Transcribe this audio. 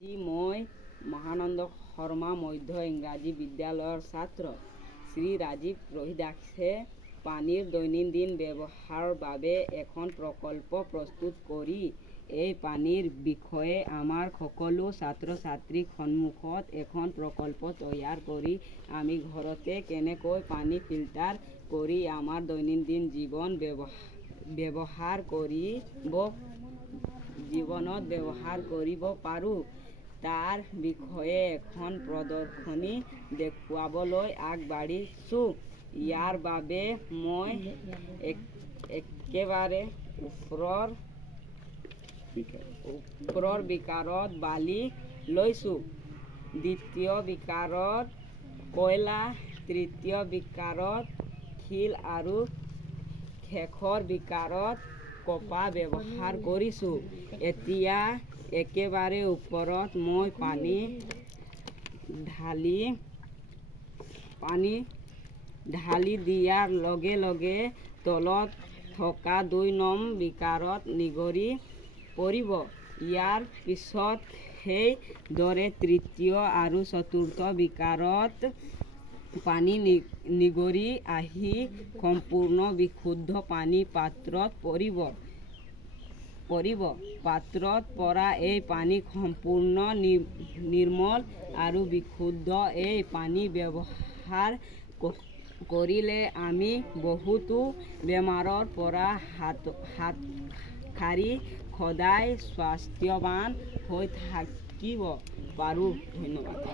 আজি মই মহানন্দ শৰ্মা মধ্য ইংৰাজী বিদ্যালয়ৰ ছাত্ৰ শ্ৰী ৰাজীৱ ৰহিদাসে পানীৰ দৈনন্দিন ব্যৱহাৰৰ বাবে এখন প্ৰকল্প প্ৰস্তুত কৰি এই পানীৰ বিষয়ে আমাৰ সকলো ছাত্ৰ ছাত্ৰীৰ সন্মুখত এখন প্ৰকল্প তৈয়াৰ কৰি আমি ঘৰতে কেনেকৈ পানী ফিল্টাৰ কৰি আমাৰ দৈনন্দিন জীৱনত ব্যৱহাৰ কৰিব পাৰোঁ তাৰ বিষয়ে এখন প্ৰদৰ্শনী দেখুৱাবলৈ আগবাঢ়িছোঁ। ইয়াৰ বাবে মই একেবাৰে ওপৰৰ বিকাৰত বালি লৈছোঁ, দ্বিতীয় বিকাৰত কয়লা, তৃতীয় বিকাৰত শিল আৰু শেষৰ বিকাৰত কপাহ ব্যৱহাৰ কৰিছোঁ। এতিয়া একেবাৰে ওপৰত মই পানী ঢালি দিয়াৰ লগে লগে তলত থকা ২ নং বিকাৰত নিগৰি পৰিব। ইয়াৰ পিছত সেই দৰে তৃতীয় আৰু চতুৰ্থ বিকাৰত পানী নিগৰি আহি সম্পূৰ্ণ বিশুদ্ধ পানী পাত্ৰত পৰিব। পাত্ৰত পৰা এই পানী সম্পূৰ্ণ নিৰ্মল আৰু বিশুদ্ধ। এই পানী ব্যৱহাৰ কৰিলে আমি বহুতো বেমাৰৰ পৰা হাত সাৰি সদায় স্বাস্থ্যৱান হৈ থাকিব পাৰোঁ। ধন্যবাদ।